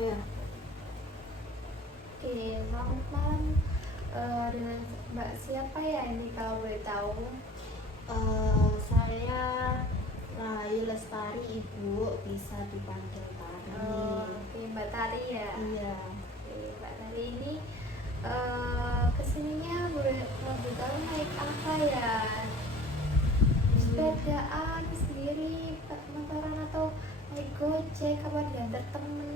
Iya. Oke, selamat malam. Dengan Mbak siapa ya ini kalau boleh tahu? Saya Rahayu Lestari, Ibu, bisa dipanggil Tari. Oke, Mbak Tari ya. Iya. Oke, Mbak Tari ini kesininya boleh tahu naik apa ya? Sepedaan sendiri, motoran atau naik gojek, apa diantar temen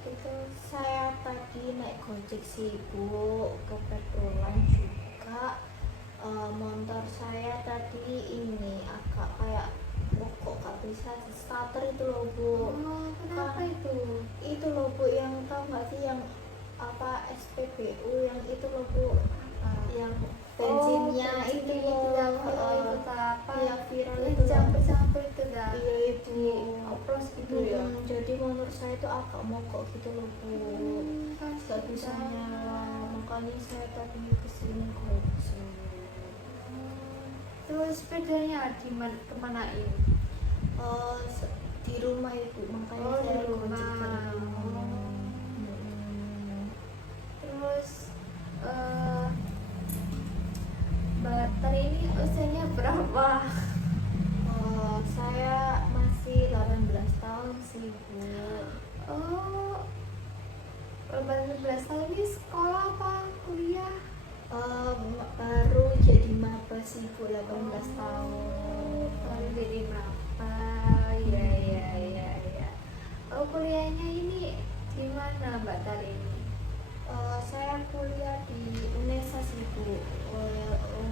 gitu? Saya tadi naik gojek sih, Bu. Kebetulan juga motor saya tadi ini agak kayak kok gak bisa starter itu loh, Bu. Kenapa itu? Itu loh, Bu, yang tahu nggak sih yang apa SPBU yang itu loh, Bu. Yang bensinnya itu yang loh. itu apa? Yang viral Yang itu loh. campur-campur itu dah. Iya itu. Oplos gitu ya. Jadi menurut saya itu agak mogok gitu loh, Bu. Gak bisa nyala, makanya saya tadi kesini gojek. Terus sepedanya kemanain? Di rumah Ibu, makanya Oh, di saya rumah. gojek ke rumah. Terus Mbak Tari ini usianya berapa? Saya masih 18 tahun sih, Bu. Oh, 18 tahun ini sekolah apa kuliah? Baru jadi maba sih, Bu, 18 tahun. Baru jadi berapa? Ya. Oh, kuliahnya ini di mana Mbak Tari ini? Saya kuliah di UNESA sih, Bu,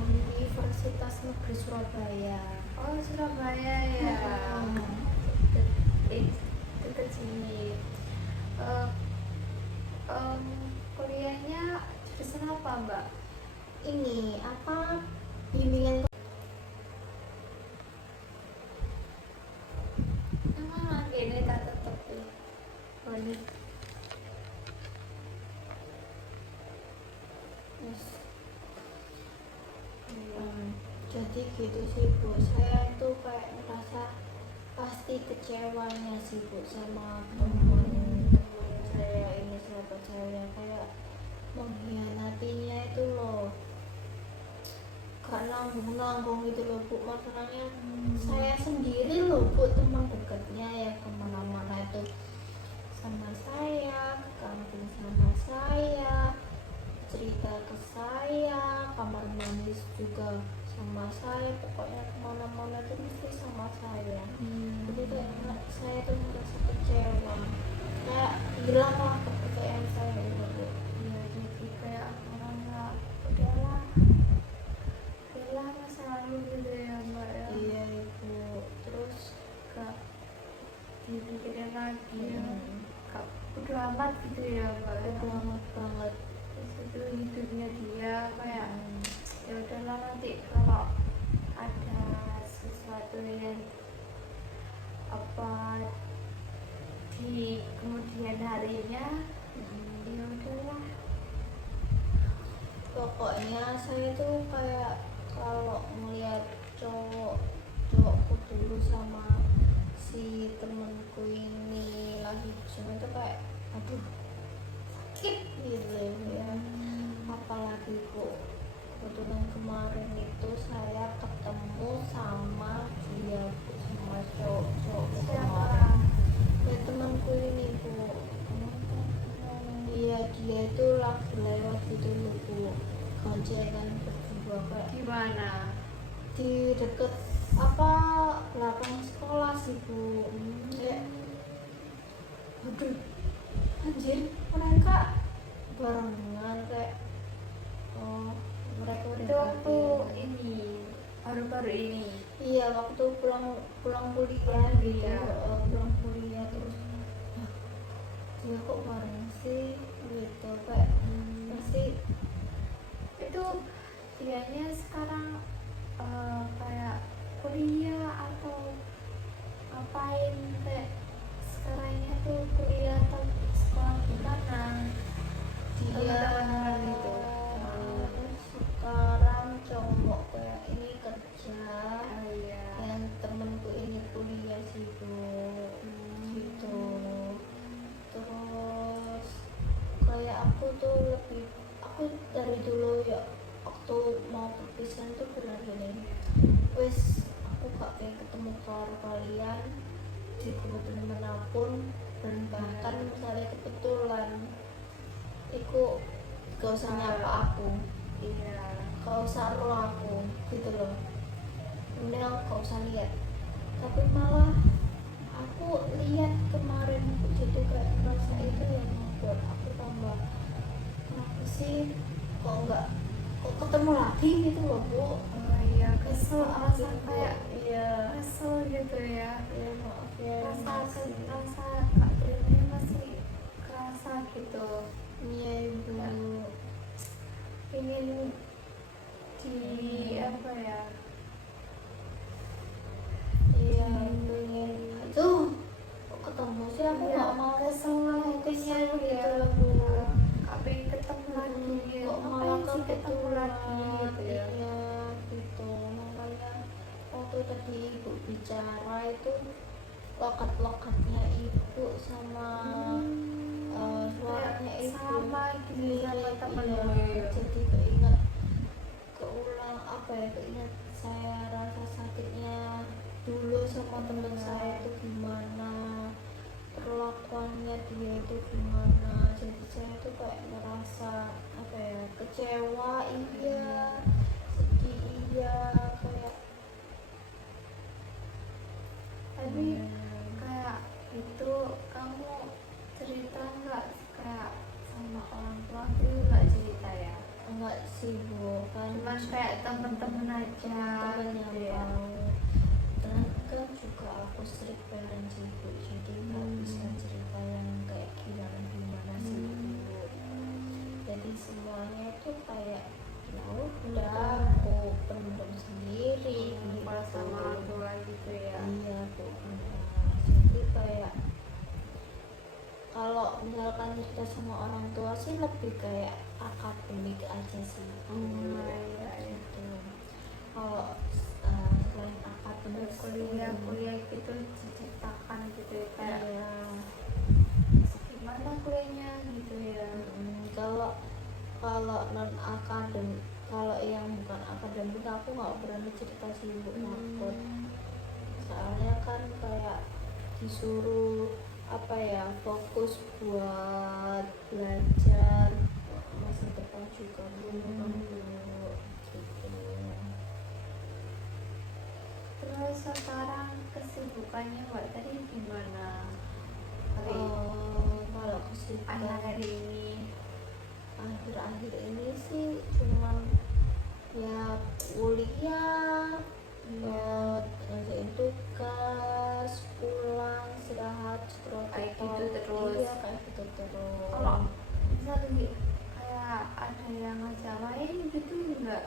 Universitas Negeri Surabaya. Oh, Surabaya ya. Dekat sini. Kuliahnya jurusan apa, Mbak? Ini apa, bimbingan Ini tak tetep Balik. Yes. Jadi gitu sih, Bu. Saya itu kayak merasa pasti kecewanya sih, Bu, sama teman saya ini, sahabat saya, kayak mengkhianatinya itu loh. Gak nanggung gitu loh, Bu. Masalahnya saya sendiri loh, Bu, teman dekatnya ya, kemana-mana itu sama saya, ke kantin sama saya, cerita ke saya, kamar mandi juga sama saya, pokoknya kemana-mana itu mesti sama saya. Jadi kayak saya tuh merasa kecewa, kayak hilang lah kepercayaan saya itu, Bu. ya, jadi kayak orangnya udahlah masa lalu gitu ya, Mbak ya. Iya, Ibu. Terus Gak dipikirin lagi ya. Gak udah amat gitu ya, Mbak ya. udah amat banget. Terus itu hidupnya dia kayak ya udahlah, nanti kalau ada sesuatu yang apa di kemudian harinya, ya udahlah. Pokoknya saya tuh kayak kalau ngeliat cowokku dulu sama si temenku ini lagi bersama itu kayak aduh sakit gitu ya. Apalagi, Bu, kebetulan kemarin itu saya ketemu sama dia, Bu, sama cowok kemarin. Ya temanku ini, Bu. Iya, dia itu lagi lewat gitu loh, Bu. Goncengan berdua kayak Gimana? di deket apa belakang sekolah sih, Bu. Kayak aduh anjir, mereka barengan kayak mereka udah Itu waktu pergi. ini baru-baru ini. Iya, waktu pulang kuliah gitu. Iya. Pulang kuliah terus dia kok bareng sih gitu, kayak pasti Itu dianya sekarang kayak kuliah atau ngapain, kayak sekarang ini tuh kuliah atau sekolah gimana? dia Teman-teman gitu. sekarang cowok kayak ini kerja, Iya. yang temenku ini kuliah sih, Bu. Gitu. Terus aku dari dulu ya waktu mau perpisahan tuh benar gini, wes aku gak pengen ketemu karo kalian di kebetulan manapun, dan bahkan misalnya kebetulan iku gak usah nyapa aku, Iya. gak usah ro aku gitu loh, mending aku gak usah lihat. Tapi malah aku lihat kemarin aku jadi kayak merasa itu yang membuat aku tambah kenapa sih kok ketemu lagi gitu loh Bu. Oh iya, kesel, rasa Gitu, Bu. kayak Iya kesel gitu ya. ya maaf ya Rasa makasih. rasa Kak Dewi masih kerasa gitu. Iya Ibu. Ingin di apa ya? Iya pengen aduh kok ketemu sih aku Iya, gak mau kesel hatinya kesel gitu gitu ya. loh Bu. Kak pengen ketemu lagi ya. Kok malah Ngapain sih ketemu kebetulan lagi gitu ya? iya gitu, makanya waktu tadi ibu bicara itu lokat-lokatnya ibu sama suaranya kayak ibu sama gitu sama mirip, temen iya. gue. Jadi keinget keulang apa ya, keinget saya rasa sakitnya dulu sama temen saya itu gimana, perlakuannya dia itu gimana, jadi saya tuh kayak ngerasa apa ya, kecewa iya, sedih iya, kayak Tapi kayak itu kamu cerita nggak kayak sama orang tua itu nggak cerita ya? enggak sih Bu, kan Cuman kayak temen-temen aja temen gitu yang ya. tahu, dan kan juga aku strict parent sih Bu, jadi nggak bisa cerita yang kayak gimana sih Bu. Jadi semuanya itu kayak ya udah aku pendam sendiri gitu. Pas sama orang tua gitu ya. Iya Bu, benar. Jadi kayak kalau misalkan cerita sama orang tua sih lebih kayak akademik aja sih Bu. Iya, iya. Gitu. Kalau selain akademik Kuliah gitu diceritakan gitu ya, kayak iya. gimana kuliahnya gitu ya. Kalau kalau non akademik, kalau yang bukan akademik aku nggak berani cerita sih Bu, takut. Soalnya kan kayak disuruh apa ya, fokus buat belajar masa depan juga Bu, kan Bu. Gitu. Terus sekarang kesibukannya Mbak tadi gimana? Kalau kesibukan Akhir-akhir ini akhir-akhir ini sih cuman ya kuliah, ngerjain tugas, pulang, istirahat, scroll Kayak TikTok. gitu terus. Iya kayak gitu terus. kalau misalnya kayak ada yang ngajak main gitu nggak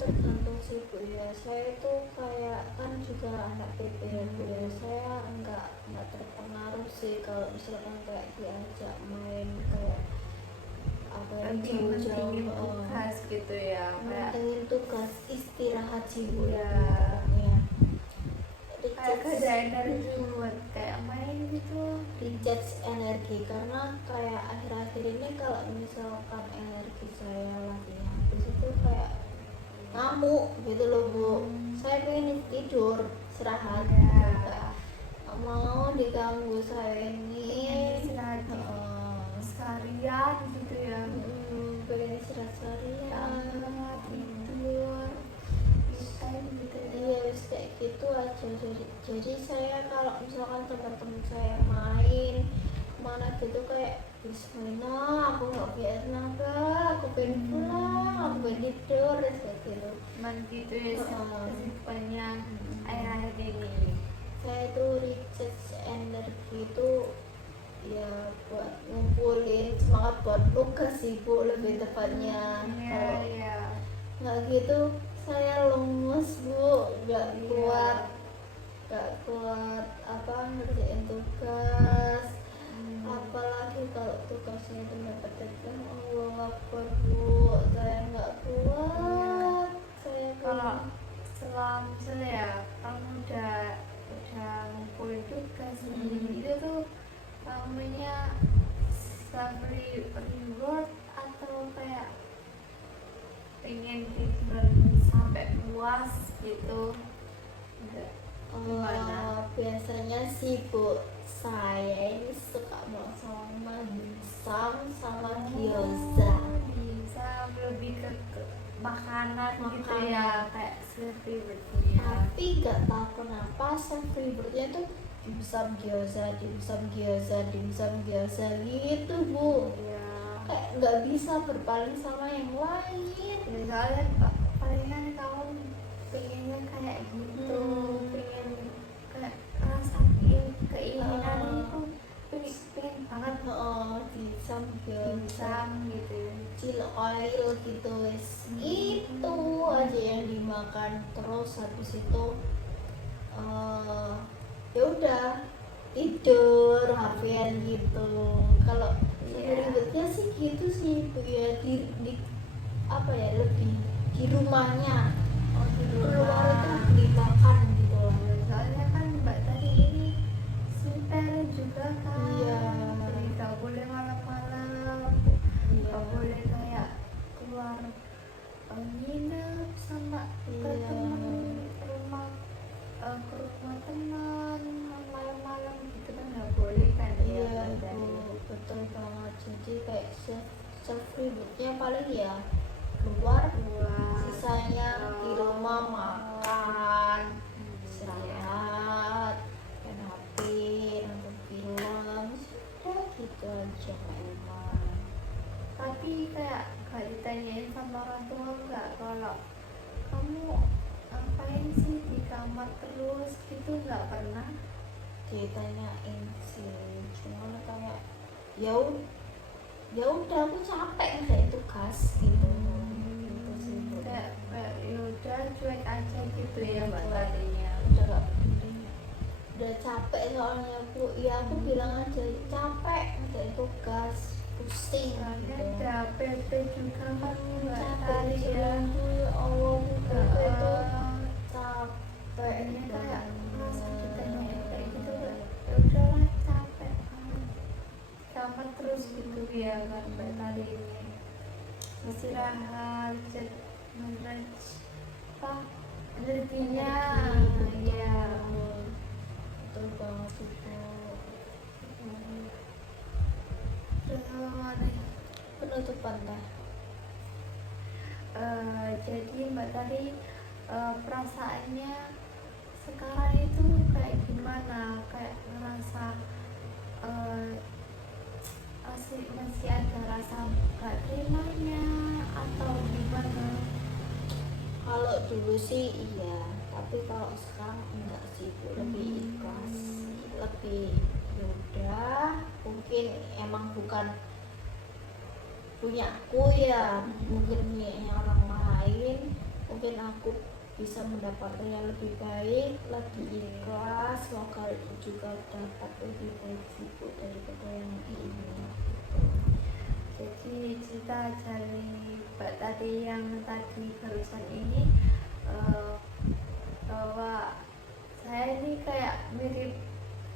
Tergantung sih Bu ya, saya itu kayak kan juga anak PP ya Bu ya, saya nggak terpengaruh sih kalau misalkan kayak diajak main kayak apa ya, lagi jauh-jauh, mentingin tugas gitu ya, kayak mentingin tugas, istirahat sih Bu ya. Iya. Pokoknya kayak gak ada recharge, energi buat kayak main gitu. recharge energi, karena kayak akhir-akhir ini kalau misalkan energi saya lagi habis itu kayak ngamuk gitu loh Bu. Saya pengen tidur, istirahat, Iya. nggak mau diganggu saya ini. Pengen istirahat seharian gitu ya. Pengen istirahat seharian. Tidur bisa gitu ya. Iya wis kayak gitu aja. Jadi saya kalau misalkan teman-teman saya main kemana gitu kayak wis main aku nggak punya tenaga, aku pengen pulang, aku pengen tidur kayak gitu. Cuman gitu ya kesibukannya akhir-akhir ini. Saya itu recharge energi itu ya buat ngumpulin semangat buat nugas sih Bu, lebih tepatnya. Iya, Kalau iya. nggak gitu saya lemes Bu, nggak Iya. kuat apa ngerjain tugas. Apalagi kalau tugasnya itu dapat deadline, Allah Akbar Bu, saya nggak kuat. Saya Kalau misalnya ya kamu udah ngumpulin tugas itu tuh namanya gitu. Enggak. Gimana? Biasanya sih Bu, saya ini suka sama dimsum sama gyoza. Bisa lebih ke makanan gitu Makanan. ya, kayak seperti Tapi gak tahu kenapa saya favorite-nya tuh dimsum gyoza gitu Bu. ya. Kayak nggak bisa berpaling sama yang lain. Ya soalnya palingan kamu pengennya kayak gitu, pengen kayak rasain keinginan itu, pengen banget Dimsum dimsum gitu. chill oil gitu wes. Itu aja yang dimakan terus habis itu ya udah tidur HP-an gitu. Kalau ribetnya sih gitu sih Bu ya, di apa ya, lebih di rumahnya. Di Keluar itu rumah. beli makan gitu loh. Soalnya kan Mbak tadi ini super juga kan. Iya. Jadi gak boleh malam-malam, gak boleh kayak keluar nginep sama ke Iya. temen rumah, ke rumah teman malam-malam gitu kan gak boleh kan ya Iya Mbak Bu, tadi. betul banget. Jadi kayak self ribetnya paling ya keluar, sisanya di rumah makan, istirahat, main HP, nonton film, sudah gitu aja Kak Umar. Tapi kayak gak ditanyain sama orang tua nggak kalau kamu ngapain sih di kamar terus gitu, nggak pernah? Ditanyain sih, cuman kayak ya udah aku capek ngerjain tugas gitu. Gitu sih Bu. Kayak ya udah cuek aja gitu ya Mbak tadinya. Udah gak peduli, udah capek soalnya Bu. Ya aku bilang aja capek ngerjain tugas, pusing Soalnya gitu. ada PT juga kan Mbak Capek tadi ya. ya Allah Bu, PT itu capek Tadinya kayak masa banget. ditanyain kayak gitu, ya udahlah capek kamar terus gitu ya kan Mbak tadi ini. Istirahat, apa energinya ya. Betul banget itu. Terus apa lagi? Penutupan dah. Jadi Mbak tadi perasaannya sekarang itu kayak gimana, kayak ngerasa masih ada rasa gak terimanya atau gimana? Kalau dulu sih iya, tapi kalau sekarang enggak sih Bu. Lebih ikhlas, lebih yaudah, mungkin emang bukan punya aku ya, mungkin punya orang lain, mungkin aku bisa mendapatkan yang lebih baik, lebih ikhlas. Semoga juga dapat lebih baik sih Bu daripada yang ini. Jadi cerita dari Mbak tadi yang tadi barusan ini, bahwa saya ini kayak mirip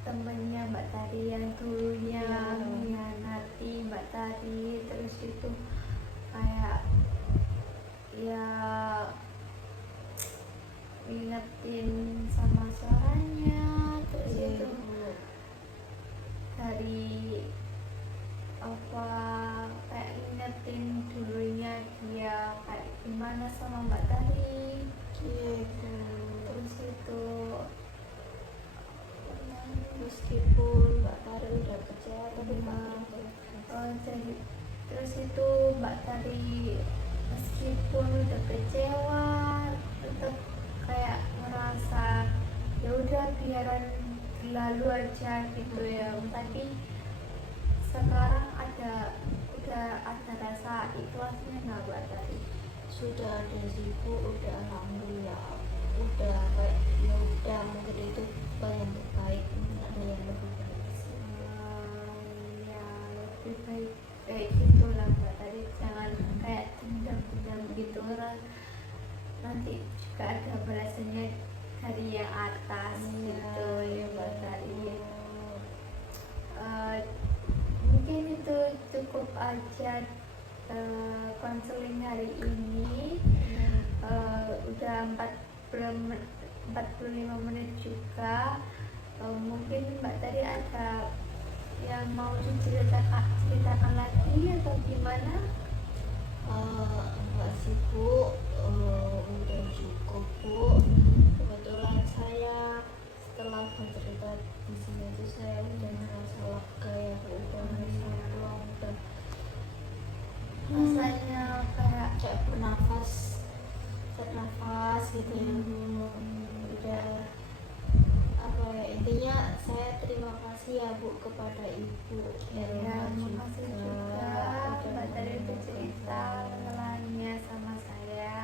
temennya Mbak tadi yang dulunya mengkhianati Mbak tadi, terus itu kayak ya ngingetin sama suaranya, terus itu dari apa kayak ngingetin dulunya dia kayak gimana sama Mbak tadi Gitu. terus itu Meskipun Mbak Tari udah kecewa, tapi Mbak Tari jadi terus itu Mbak tadi meskipun udah kecewa tetap kayak ngerasa ya udah biaran lalu aja gitu ya, tapi sekarang udah ada rasa ikhlasnya nggak Mbak tadi? sudah ada sih Bu, udah alhamdulillah, udah kayak ya udah, mungkin itu yang terbaik, mungkin ada yang lebih baik sih. Ya lebih baik kayak gitu lah Mbak tadi, jangan kayak dendam-dendam gitu lah, nanti juga ada balasannya dari yang atas gitu ya Mbak tadi. Mungkin itu cukup aja konseling hari ini. Udah 14 45 menit juga. Mungkin Mbak tadi ada yang mau ceritakan lagi atau gimana? Enggak sih Bu, udah cukup Bu. Kebetulan saya setelah bercerita di sini itu saya udah ngerasa lega ya Bu, udah ngerasa plong, udah Rasanya kayak bernafas gitu ya Bu. Udah apa ya, intinya saya terima kasih ya Bu kepada Ibu ya, makasih juga udah Mbak tadi menemukan bercerita saya. mengenalnya sama saya.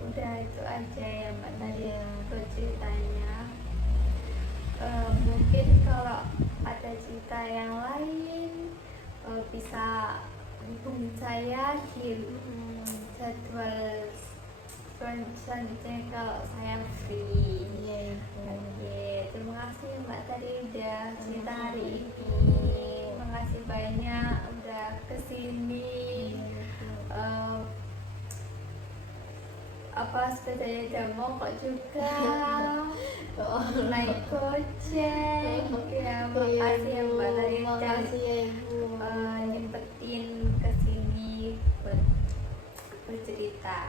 Udah itu aja ya Mbak tadi Iya. berceritanya. Mungkin kalau ada cerita yang lain bisa hubungi saya di jadwal selanjutnya kalau saya free. Iya Ibu. Oke, terima kasih Mbak tadi udah cerita hari ini. Terima kasih banyak udah kesini. Apa sepedanya udah mogok juga. Naik gojek. Ya, makasih ya Mbak tadi udah Makasih ya Ibu. nyempetin kesini buat bercerita.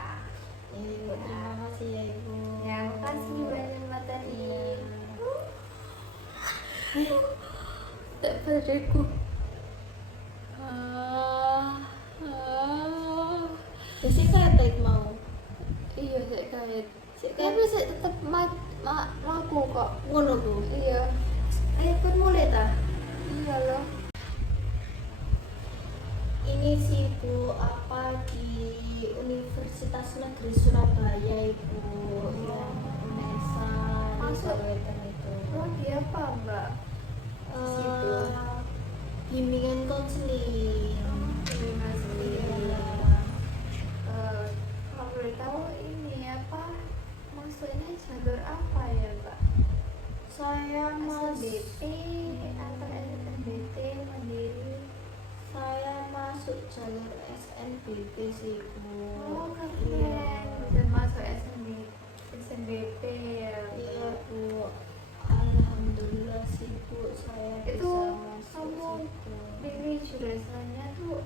Ibu, terima kasih ya Ibu. Ya, makasih banyak Mbak tadi. Tak beriku. Jadi kayak baik mau. Iya, saya kaget. Sik Tapi kayak saya tetap laku kok. ngono Bu. Iya, Ayo kan mulai ta. iya loh. Ini sih Bu, apa di Universitas Negeri Surabaya Ibu, yang UNESA Masuk. Wetan itu. Lagi apa Mbak? Situ. Bimbingan konseling. Iya. Kalau boleh tahu ini apa? Maksudnya jalur apa ya Mbak? Saya SNBP atau SNBT mandiri? saya masuk jalur SNBP sih Bu. Oh Iya. keren, udah masuk SNBP ya. Iya Bu. Alhamdulillah sih Bu, saya Itu bisa masuk kamu situ. pilih jurusannya tuh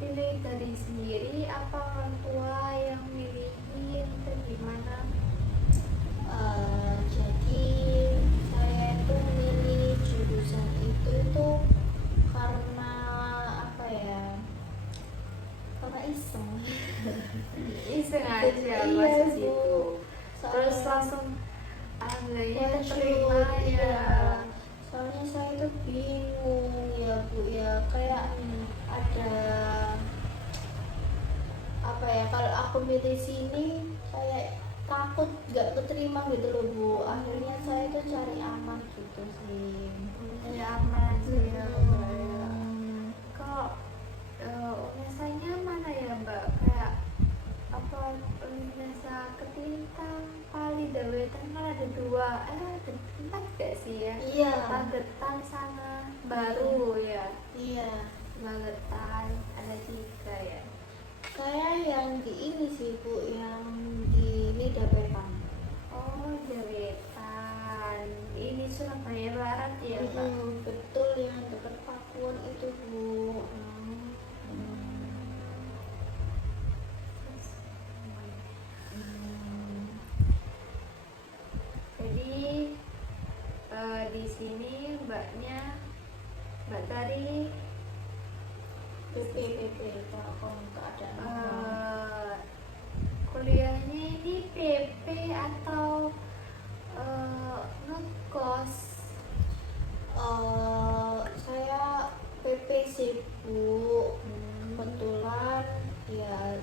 pilih dari sendiri apa orang tua yang milihin atau gimana? Jadi saya itu milih jurusan itu tuh karena apa ya? Karena iseng. Iseng aja Iya, masuk Bu. situ. Terus Soalnya- langsung alhamdulillah Lanjut, keterima ya. iya. Soalnya saya itu bingung ya Bu ya, kayak ada apa ya, kalau aku milih sini kayak takut nggak keterima gitu loh Bu. Akhirnya saya itu cari aman gitu sih. Ya aman aja ya Mbak ya. Hmm. Kalau UNESA-nya mana ya Mbak? Kayak apa UNESA Ketintang, Pali, Dawetan kan ada dua, ada empat gak sih ya? Iya. Magetan sana baru ya. Iya. Magetan ada tiga ya. Saya yang di ini sih Bu, yang di Nidapetan. Oh Dawetan, ini Surabaya Barat ya Mbak. Betul, yang dekat Pakuan itu Bu. Jadi di sini Mbak Tari PP kalau keadaan kuliahnya ini PP atau ngekos? saya PP sih Bu. Kebetulan ya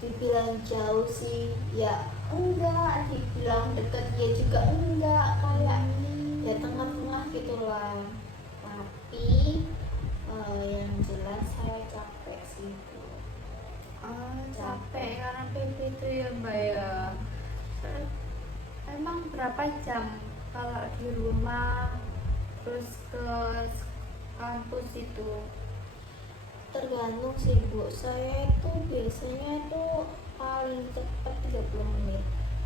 dibilang jauh sih ya enggak, dibilang deket ya juga enggak, kayak ya tengah-tengah gitulah. Tapi yang jelas saya capek sih Bu. Capek karena PP itu ya Mbak ya. Emang berapa jam kalau di rumah terus ke kampus itu? Tergantung sih Bu, saya itu biasanya tuh paling cepat 30 menit,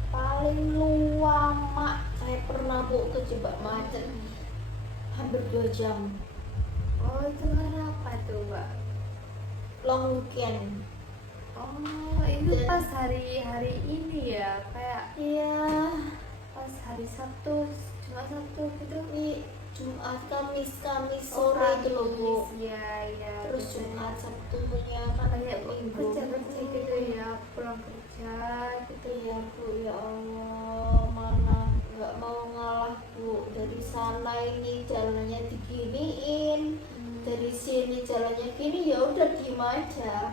paling lama saya pernah bu kejebak macet hampir 2 jam. Oh, itu kenapa tuh, Mbak? Long weekend. Oh, itu Dan- pas hari ini ya, kayak Iya, pas hari Sabtu, cuma Sabtu gitu. Jumat, Kamis Oh, sore itu loh bu. Iya, iya. Terus bener. Jumat, Sabtunya kan Kayak minggu. kerja gitu ya, pulang kerja gitu. Iya bu, ya Allah, mana nggak mau ngalah bu. Dari sana ini jalannya diginiin, dari sini jalannya gini, ya udah diem aja,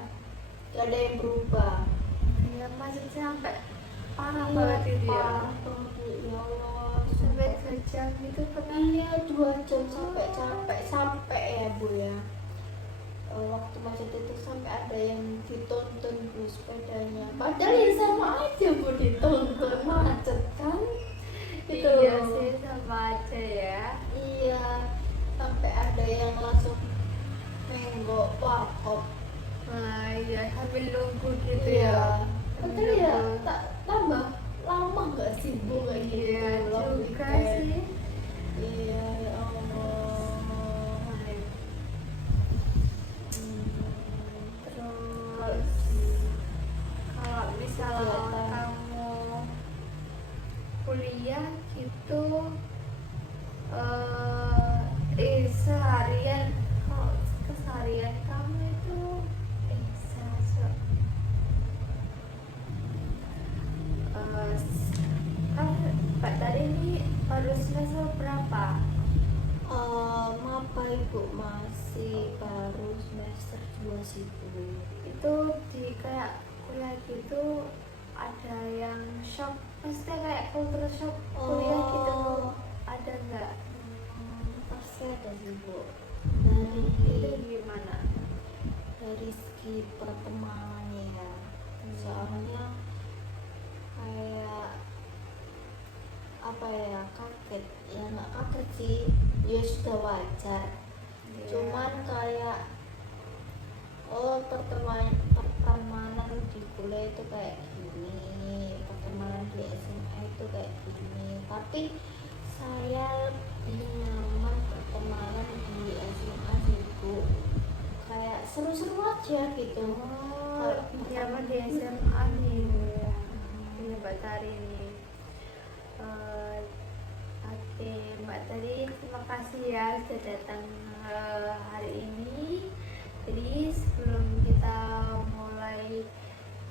gak ada yang berubah. Ya, macetnya sampai parah Iya, banget itu ya. parah banget Bu. Ya Allah, Sampai 2 jam gitu pernah. iya 2 jam sampai capek ya bu ya. Waktu macet itu sampai ada yang ditonton bu sepedanya, padahal ya sama aja bu, ditonton macet kan gitu. Iya sih, sama aja ya. Iya, sampai ada yang langsung menggok warkop. Nah, iya, sambil nunggu gitu Iya, ya. padahal ya tak tambah lama nggak sih bu kayak gitu. Iya long juga weekend. sih. Iya, ya Allah. Terus kalau misalnya Kegiatan. kamu kuliah gitu, seharian, kalau keseharian kamu itu kan Mbak tadi ini baru semester berapa? Maba ibu, masih baru semester 2 sih bu. Itu di kayak kuliah gitu ada yang shock, maksudnya kayak culture shock kuliah gitu, ada nggak? Pasti ada sih bu. Itu Dari gimana? segi pertemanannya ya, soalnya kayak apa ya, kaget ya, nggak kaget sih, ya sudah wajar. Iya. Cuman kayak pertemanan di kuliah itu kayak gini, pertemanan di SMA itu kayak gini, tapi saya lebih nyaman pertemanan di SMA sih bu, kayak seru-seru aja gitu. Oh, nyaman di SMA nih ya. Ini Mbak Tari nih. Oke, Mbak Tari, terima kasih ya sudah datang hari ini. Jadi sebelum kita mulai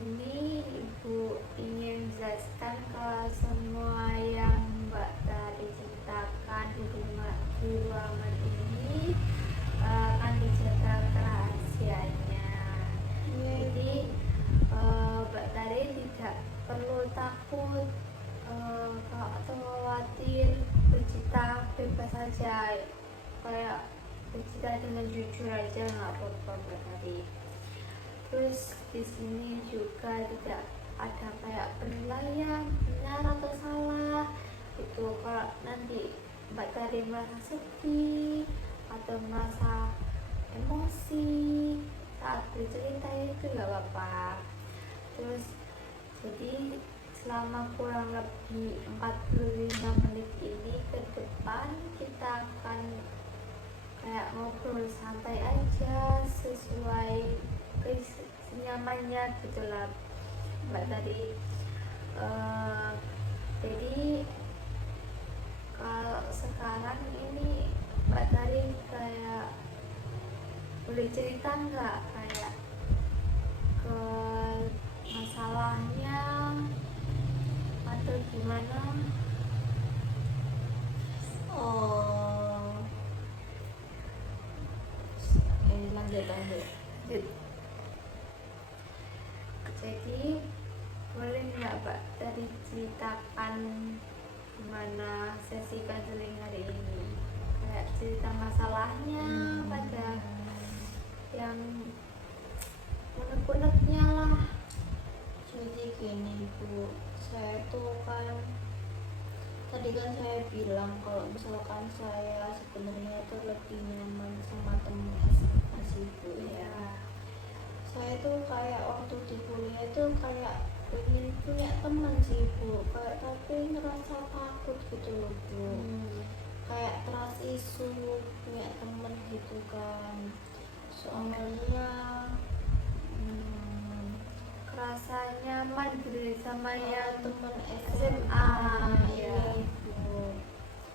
ini, Ibu ingin jelaskan ke semua yang Mbak Tari ceritakan di ruangan ini akan dijaga kerahasiaannya. Jadi Mbak Tari tidak perlu takut atau khawatir, bercerita bebas saja, kayak bercerita dengan jujur aja, nggak apa-apa Mbak Tari. Terus di sini juga tidak ada kayak penilaian benar atau salah itu. Kalau nanti Mbak Tari merasa sedih atau merasa emosi saat bercerita, itu nggak apa-apa. Terus jadi selama kurang lebih 45 menit ini ke depan kita akan kayak ngobrol santai aja sesuai senyamannya gitulah Mbak tadi. Jadi kalau sekarang ini Mbak Tari kayak boleh cerita nggak kayak ke masalahnya atau gimana? Lanjut. Jadi boleh nggak Mbak Tari ceritakan gimana sesi konseling hari ini, kayak cerita masalahnya pada yang unek-uneknya lah. Jadi gini Bu, saya tuh kan tadi kan saya bilang kalau misalkan saya sebenarnya tuh lebih nyaman sama temen SMA sih Bu ya. Saya tuh kayak waktu di kuliah tuh kayak tapi ngerasa takut gitu loh Bu. Kayak trust isu punya temen gitu kan, soalnya Kerasa nyaman gitu sama yang temen SMA, iya ya. Bu.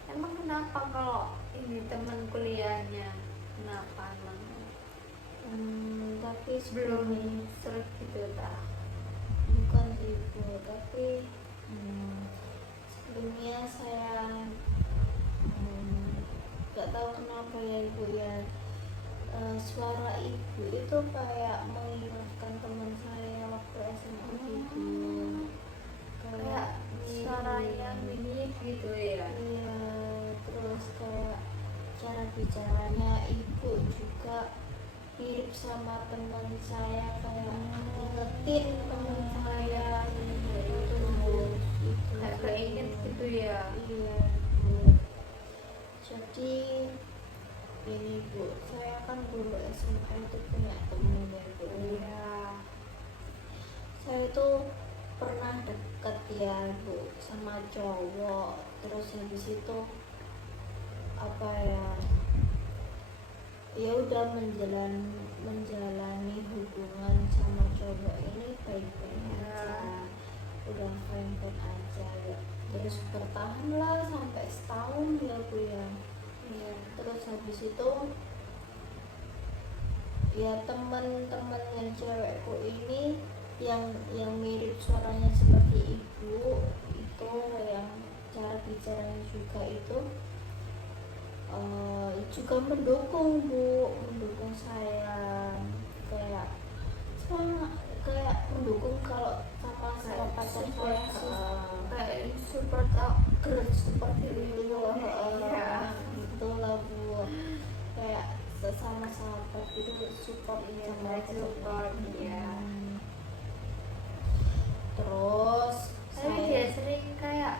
Emang kenapa kalau ini teman kuliahnya? Kenapa emang? Tapi Belum sebelum seret gitu tak? bukan sih Bu, tapi sebelumnya saya nggak tahu kenapa ya Ibu ya, suara ibu itu kayak menghiraukan teman saya waktu SMA gitu, Kayak suara yang mirip gitu ya? iya, terus kayak cara bicaranya ibu juga mirip sama teman saya, kayak ingetin teman saya terus itu Kayak keinget gitu ya? iya Bu. Jadi ini Bu, saya kan dulu SMA itu punya temen ya Bu. Iya. Saya itu pernah deket ya Bu sama cowok, terus habis itu apa ya udah menjalani hubungan sama cowok ini baik-baik aja, udah fine-fine aja ya. Terus bertahan lah sampai setahun ya Bu ya. Iya. Terus habis itu ya teman-teman yang cewekku ini yang mirip suaranya seperti ibu itu, yang cara bicaranya juga itu juga mendukung Bu, mendukung saya, kayak kayak mendukung kalau sama pacar saya Kayak support keren seperti itu Iya. gitu lah Bu, kayak sesama sahabat itu support sama support ya. Terus Tapi dia sering kayak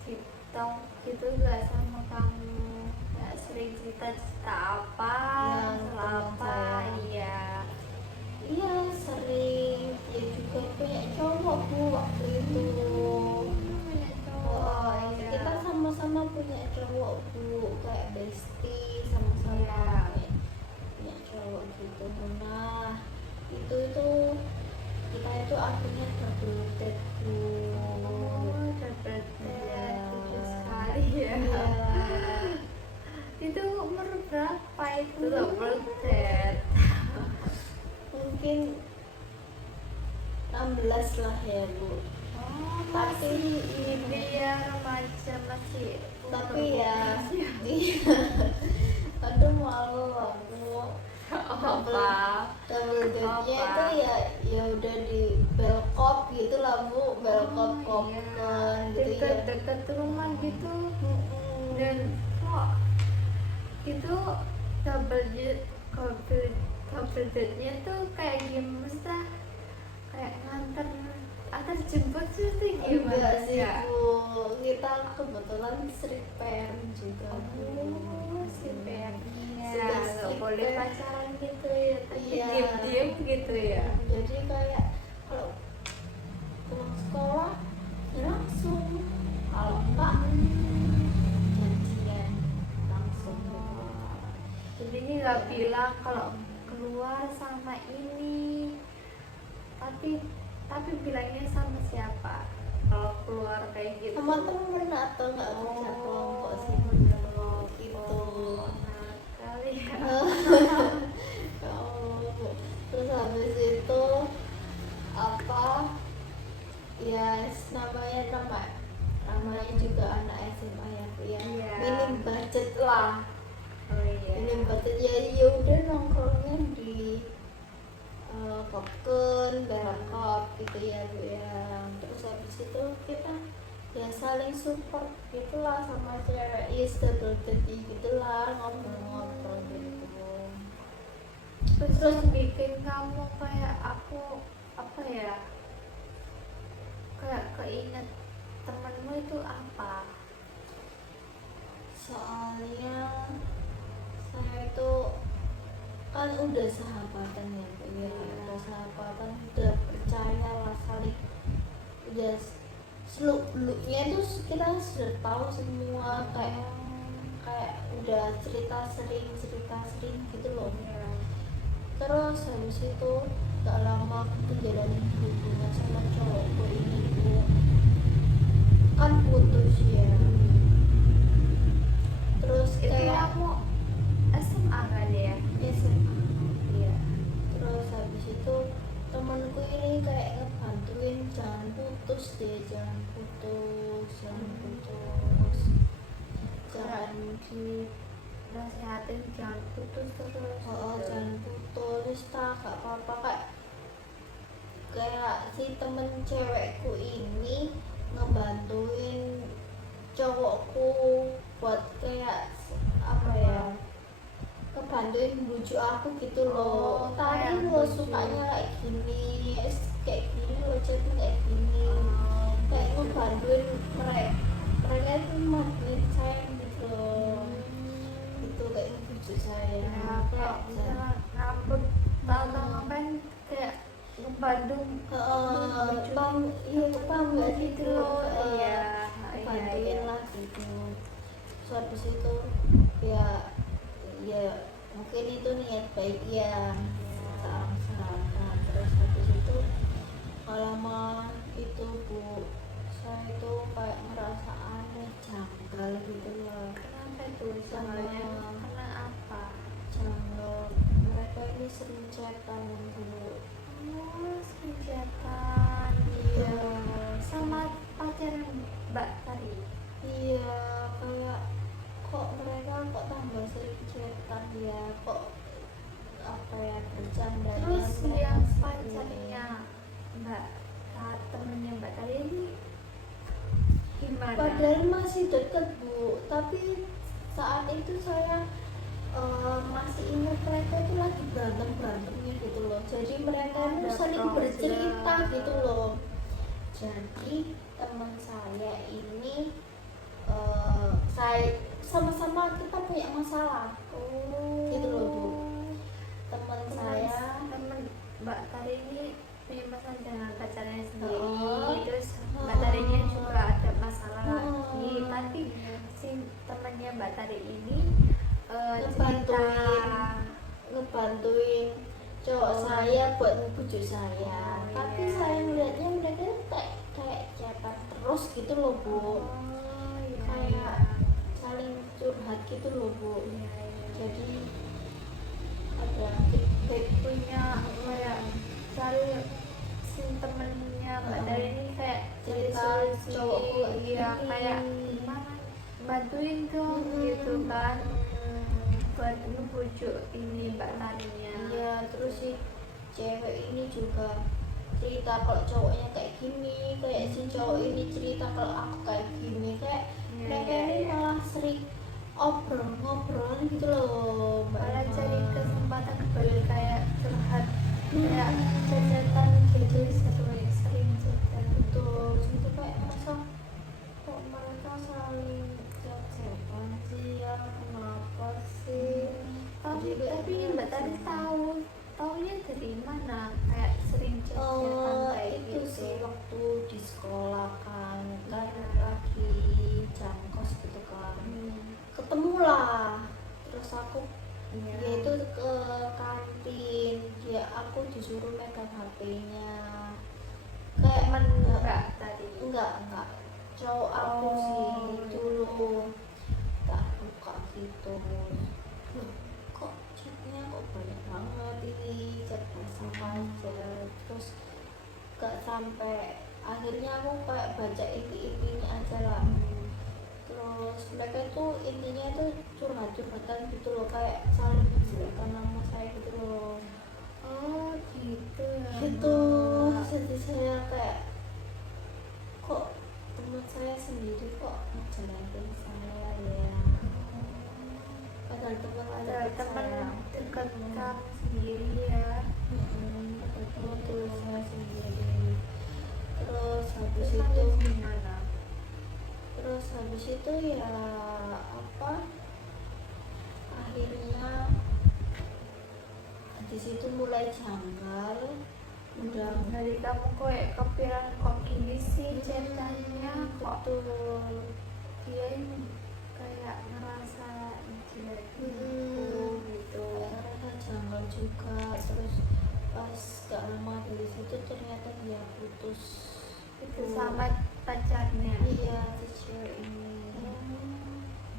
cerita gitu gak sama kamu? Kayak sering cerita apa? Yang Salah teman apa? saya. Iya. iya sering, dia juga punya cowok Bu waktu itu. Punya cowok, iya. Kita sama-sama punya cowok Bu, kayak bestie, sama-sama Iya. punya cowok gitu. Nah itu kita itu akhirnya double date Bu. Oh, dapat Iya. lucu sekali ya. Iya. Itu umur berapa itu double date? Mungkin 16 lah ya Bu. Oh, Tapi ini ya remaja masih. tapi ya iya. Aduh malu aku. Apa? Double date-nya Apa? itu ya udah di Belkop gitu lah Bu, Belkop Iya. Kopken gitu ya. Dekat-dekat rumah gitu. Mm-mm. Dan kok itu double date-nya tuh kayak gimana? Kayak antar jemput tuh gimana? Enggak sih Ya? Bu, kita kebetulan street parent juga Bu. Oh, si Pep. Sudah Nggak strict boleh parent. pacaran gitu ya, tapi Iya. diam-diam gitu ya. Jadi kayak kalau pulang sekolah ya langsung, kalau enggak janjian langsung gitu. Jadi ini nggak bilang kalau keluar sama ini, tapi bilangnya sama siapa? Kalau keluar kayak gitu. Sama temen atau enggak kerja kelompok sih gitu. Nah, kali ya. Terus habis itu apa ya, namanya juga anak SMA ya Bu ya. Iya. Minim budget lah. Oh iya. Minim budget ya udah nongkrongnya di Kopken, Belkop gitu ya Bu ya. Terus habis itu kita ya saling support gitulah sama cewek, ya double date gitulah, ngobrol-ngobrol gitu. Terus bikin kamu kayak aku apa ya? Kayak keinget temenmu itu apa? Soalnya saya itu kan udah sahabatan ya Bu ya, udah sahabatan, udah percaya lah, saling udah seluk-beluknya itu kita sudah tahu semua, kayak udah cerita sering gitu loh. Terus habis itu gak lama aku tuh jalanin hubungan sama cowokku ini tuh kan putus ya. Terus Itu kayak kamu SMA kali ya? SMA. Iya. Terus habis itu temanku ini kayak ngebantuin jangan putus deh, jangan putus, Jangan dinasihatin jangan putus terus. jangan putus, tak gak apa-apa. Kayak si temen cewekku ini ngebantuin cowokku buat kayak apa ya, ngebantuin bujuk aku gitu loh. Tadi kayak lo bujuk. sukanya kayak gini, kayak gini lo chatting kayak gini, kayak ngebantuin mereka itu makin sayang gitu loh. Itu kayak ngebujuk saya. Kayak misalnya ngambek tahu-tahu ngapain kayak ngebandung Iya paham gak gitu gitu loh. Iya. bantuin lah gitu. Terus habis itu ya mungkin itu niat baik ya, salah. Terus habis itu lama itu Bu, saya itu kayak ngerasa aneh, janggal gitu loh. Kenapa itu misalnya? Karena apa? Janggal, mereka ini sering chatan dulu. Senjatan. Iya. Sama pacaran Mbak Tari. Iya, kayak kok mereka kok tambah sering chatan ya, kok apa ya, bercanda. Terus yang pacarnya Mbak temennya Mbak Tari ini gimana? Padahal masih deket Bu, tapi saat itu saya masih ingat mereka itu lagi berantemnya gitu loh. Jadi mereka itu Ada saling proses. bercerita gitu loh. Jadi teman saya ini saya sama-sama kita punya masalah gitu loh Bu. Teman saya temen Mbak Tari ini punya masalah dengan pacarnya sendiri. Oh. Terus Mbak Tarinya juga ada masalah Oh. lagi. Tapi si temannya Mbak Tari ini cerita. ngebantuin cowok saya buat ngebujuk saya. Oh, Tapi iya. saya ngeliatnya mereka kayak chatan terus gitu loh Bu. Iya, Kayak saling curhat gitu loh Bu. iya. Jadi ada feedback. Punya kayak cari si temennya Mbak Tari ini kayak Cerita solusi. cowokku Iya, ini. kayak gimana bantuin dong gitu kan buat ngebujuk ini Mbak Tarinya. Iya, terus si cewek ini juga cerita kalau cowoknya kayak gini, kayak si cowok ini cerita kalau aku kayak gini, kayak Iya, mereka iya, ini iya. malah sering ngobrol gitu loh Mbak Malah Emma. cari kesempatan kembali kayak curhat kayak cerita gitu sering cerita gitu. Terus itu kayak masa kok mereka saling chat-chatan sih ya, kenapa sih? Tapi Mbak Tari taunya dari mana kayak sering cerita kayak itu gitu. sih waktu di sekolah kan lagi jam kos gitu kan, ketemu lah. Terus aku Iya. dia itu ke kantin, aku disuruh megang HP-nya. Kayak Temen Mbak Tari. enggak cowok aku Oh. sih dulu, tak buka gitu. Loh, kok chatnya kok banyak banget ini, chat sama aja. Terus gak sampai akhirnya aku kayak baca intinya aja lah. Terus mereka itu intinya itu curhatan gitu loh, kayak saling menjelekkan nama saya gitu loh. Oh gitu ya. Gitu. Jadi saya kayak kok teman saya sendiri kok ngejelekin saya ya. Padahal teman Ada dekat teman saya. dekat kamu sendiri ya. Itu saya sendiri. Terus habis Terus itu gimana? ya apa, akhirnya di situ mulai janggal. Udah Dari kamu kayak kepikiran kok gini ini sih ceritanya kok betul. dia ini kayak ngerasa jelek gitu. Kayak ngerasa janggal juga, terus pas gak lama dari situ ternyata dia putus Itu sama pacarnya. iya si cewek ini.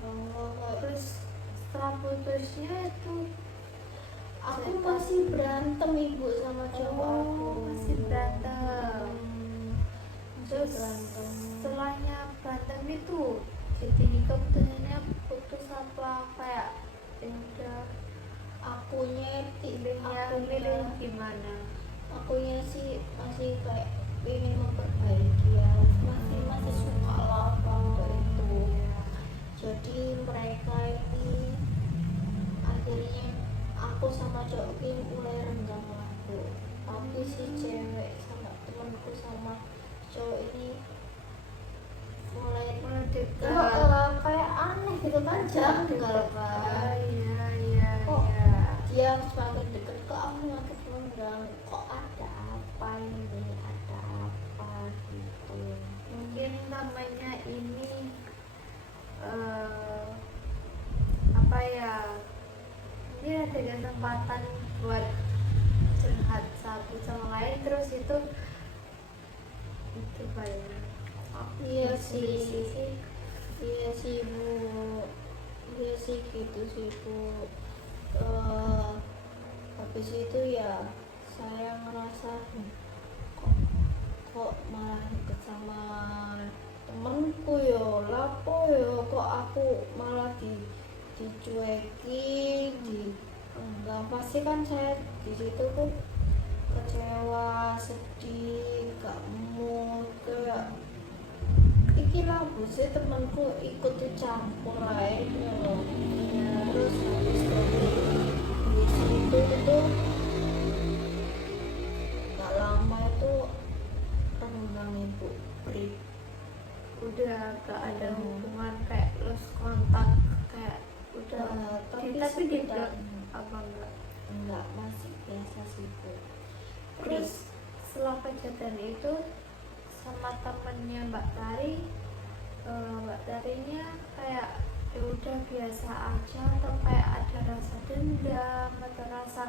Allah, Terus setelah putusnya itu aku masih berantem ibu sama cowok aku. masih berantem. Masih Terus berantem. setelahnya berantem itu jadi keputusannya putus apa kayak ya udah Akunya milih gimana? akunya sih masih kayak ingin memperbaiki ya, masih suka lah waktu itu. Jadi mereka ini akhirnya aku sama cowok ini mulai renggang lah bu, tapi si cewek sama temanku sama cowok ini mulai Dekat. kayak aneh gitu kan, janggal kan. Iya. Kok dia semakin deket ke aku makin renggang, kok ada apa ini, ada apa gitu. Mungkin namanya ini apa ya? Mungkin ada kesempatan buat curhat satu sama lain terus itu banyak. Iya sih, iya sih bu, iya sih gitu sih bu. Habis itu ya saya ngerasa kok malah deket sama temenku yo, lapo yo, kok aku malah dicuekin, enggak, pasti kan saya di situ tuh kecewa, sedih, gak mood, kayak iki lah bu sih temanku ikut dicampur aja loh. Terus habis dari di situ itu gak lama itu renggang ibu, break. Udah gak ada hubungan kayak lost kontak kayak udah Tapi tapi di sekedar- apa enggak, masih biasa sih bu. terus setelah kejadian itu sama temennya Mbak Tarinya kayak ya udah biasa aja atau kayak ada rasa dendam atau rasa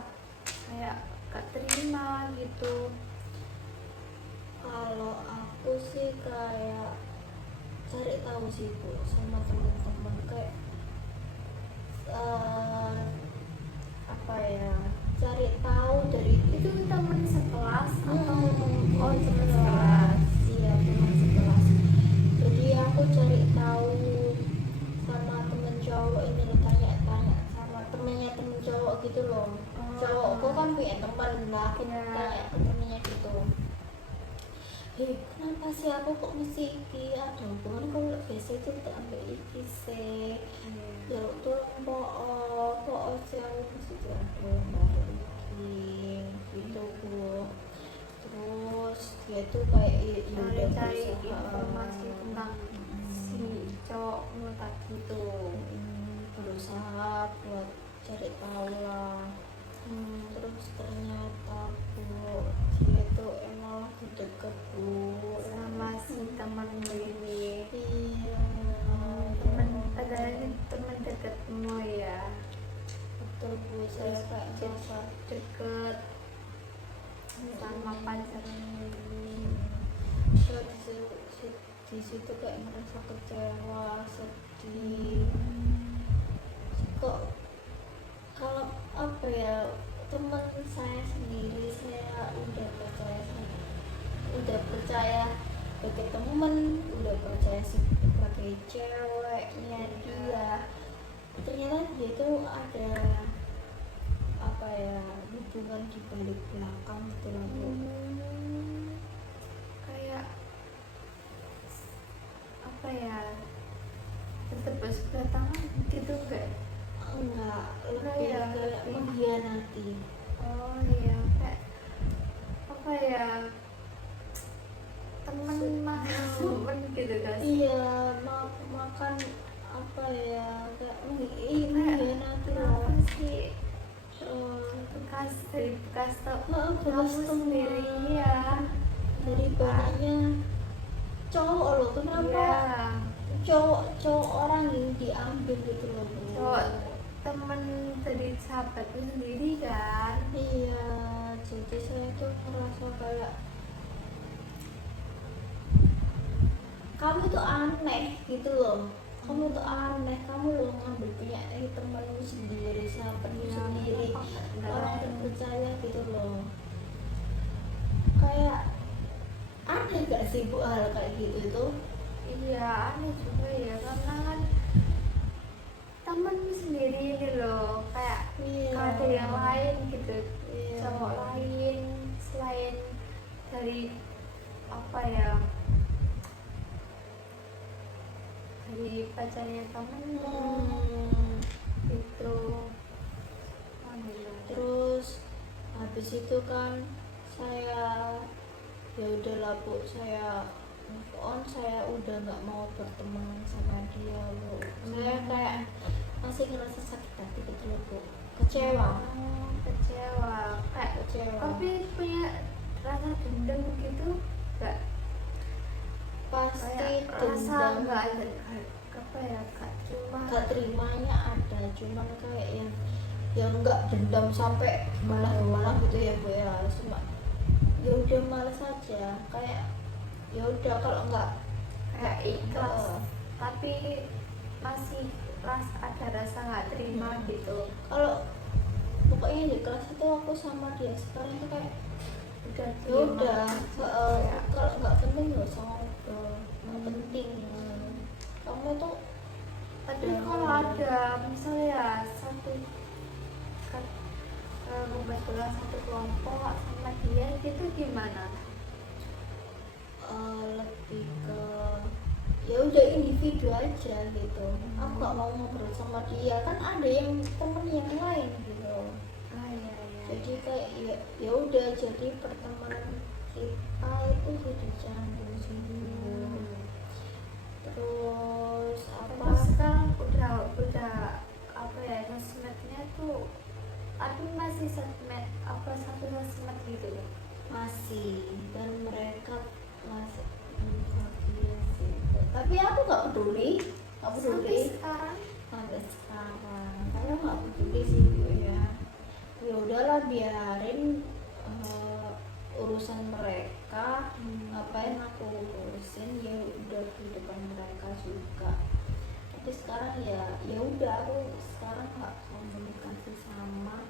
kayak gak terima gitu. Kalau aku sih kayak cari tahu sih bu sama teman-teman, kayak apa ya, cari tahu dari Itu temen sekelas atau oh sekelas, iya teman sekelas. Jadi aku cari tahu sama temen cowok ini loh, tanya-tanya sama temennya temen cowok gitu loh. Cowokku kan punya teman lah, aku tanya ke temennya gitu. Kenapa sih aku kok mesti iki ada hubungan, kalau biasa itu tak ambil iki sih. Ya tolong kok sih aku mesti ada ambil iki gitu bu. Terus dia tuh kayak udah cari berusaha, informasi tentang si cowokmu tadi itu. berusaha buat cari tahu lah. Terus ternyata bu dia tuh emang lagi deket bu Sama si temenmu ini, iya temen deketmu ya. betul bu, saya kayak merasa Deket sama pacarnya ini. saya di situ kayak merasa kecewa, sedih. Kok kalau apa ya, teman saya sendiri saya udah percaya sebagai teman, udah percaya sebagai ceweknya dia, ternyata dia tuh ada apa ya, hubungan di balik belakang gitu loh bu. Kayak apa ya, tetep sebelah tangan gitu enggak? Enggak, lebih Kayak kayak lebih- mengkhianati. Oh iya, kayak apa ya, temen makan temen gitu kan. Iya, makan apa ya, kayak mengkhianati loh. Kenapa sih bekas bekas kamu sendiri ya? dari banyaknya cowok loh, kenapa Iya, cowok orang yang diambil gitu loh Bu? cowok temen dari sahabatku sendiri kan. Iya, jadi saya tuh merasa kayak kamu tuh aneh gitu loh. Kamu tuh aneh, kamu loh ngambil punya temanmu sendiri, sahabatmu Iya, sendiri, kenapa orang enggak? terpercaya gitu loh. Kayak aneh gak sih Bu hal kayak gitu tuh? Iya, aneh juga ya, karena kan temenmu sendiri ini loh, kayak Iya. ada yang lain gitu, Iya. cowok lain selain dari apa ya, dari pacarnya temenmu gitu. Aneh banget. Terus habis itu kan saya ya udahlah Bu, saya move on, saya udah nggak mau berteman sama dia Bu. Saya kayak masih ngerasa sakit hati gitu loh Bu, kecewa Kecewa kayak kecewa tapi punya rasa dendam gitu gak? pasti Kayak rasa dendam, gak ada apa ya, gak terima. gak terimanya ada, cuman kayak yang nggak dendam sampai malah gitu ya Bu ya, cuma ya udah males aja, kayak ya udah kalau nggak Kayak ikhlas eh, tapi masih ada rasa gak terima gitu. kalau pokoknya di kelas itu aku sama dia sekarang tuh kayak Udah ya diem udah aja. kalau nggak penting nggak usah ngobrol, nggak penting. Kamu tuh Tapi Ya, kalau ada misalnya ya satu kebetulan satu kelompok sama dia gitu gimana? lebih ke ya udah individu aja gitu, aku nggak mau ngobrol sama dia, kan ada yang temen yang lain gitu, Iya. jadi kayak ya udah, jadi pertemanan kita itu jadi jangan dulu sini. Terus apa Terus sekarang udah apa ya, sosmednya tuh aku masih sosmed apa satu sosmed gitu loh. masih, dan mereka masih bahagia sih, tapi aku nggak peduli Sampai sekarang sampai sekarang, karena nggak peduli sih Bu ya. Ya udahlah, biarin urusan mereka, ngapain aku urusin, ya udah kehidupan mereka juga. Tapi sekarang ya udah, aku sekarang nggak komunikasi sama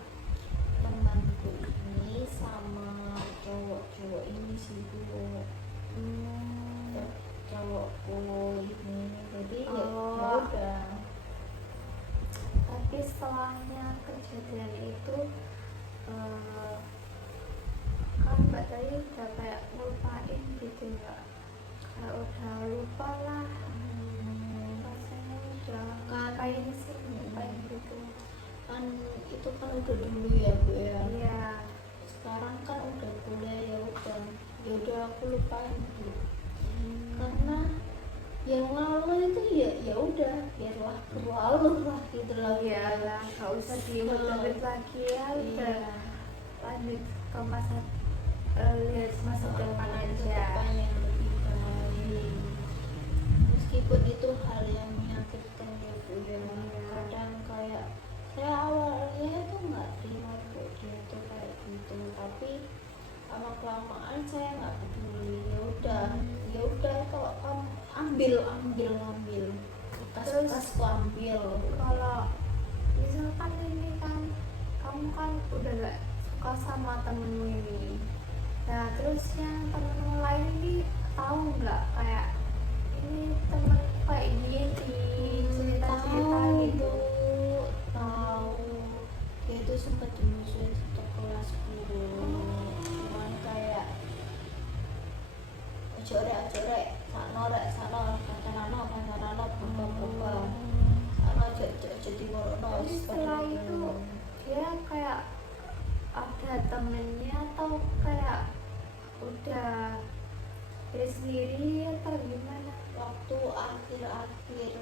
temanku ini, sama cowok ini sih Bu. Cowokku ini, jadi ya udah. tapi setelahnya kejadian itu kan Mbak tadi udah kayak ngelupain gitu nggak? Kayak udah lupa lah, rasanya udah ngapain sih ngapain gitu. Kan itu kan udah dulu ya Bu ya. Iya. Sekarang kan udah kuliah, ya udah aku lupain gitu. Karena yang lalu itu ya udah, biarlah berlalu lah gitu lah. Iyalah, nggak usah diingat-ingat lagi ya, udah Iya. lanjut ke lihat masa depan aja. Depan yang lebih baik, meskipun itu hal yang menyakitkan ya Bu ya. Kadang kayak saya awalnya tuh nggak terima Bu, dia tuh kayak gitu, tapi lama kelamaan saya nggak peduli, ya udah kalau kamu ambil kas ku ambil. Kalau misalkan ini kan kamu kan udah gak suka sama temenmu ini, nah terus yang temenmu lain ini tahu nggak kayak ini temen kayak gini cerita-cerita gitu? Tahu, dia itu sempat dimusuhin satu kelas dulu, cuman kayak ojorek sakno pacarano berubah sakno jadi worono. Tapi setelah itu dia kayak ada temennya atau kayak udah dia sendiri atau gimana? Waktu akhir-akhir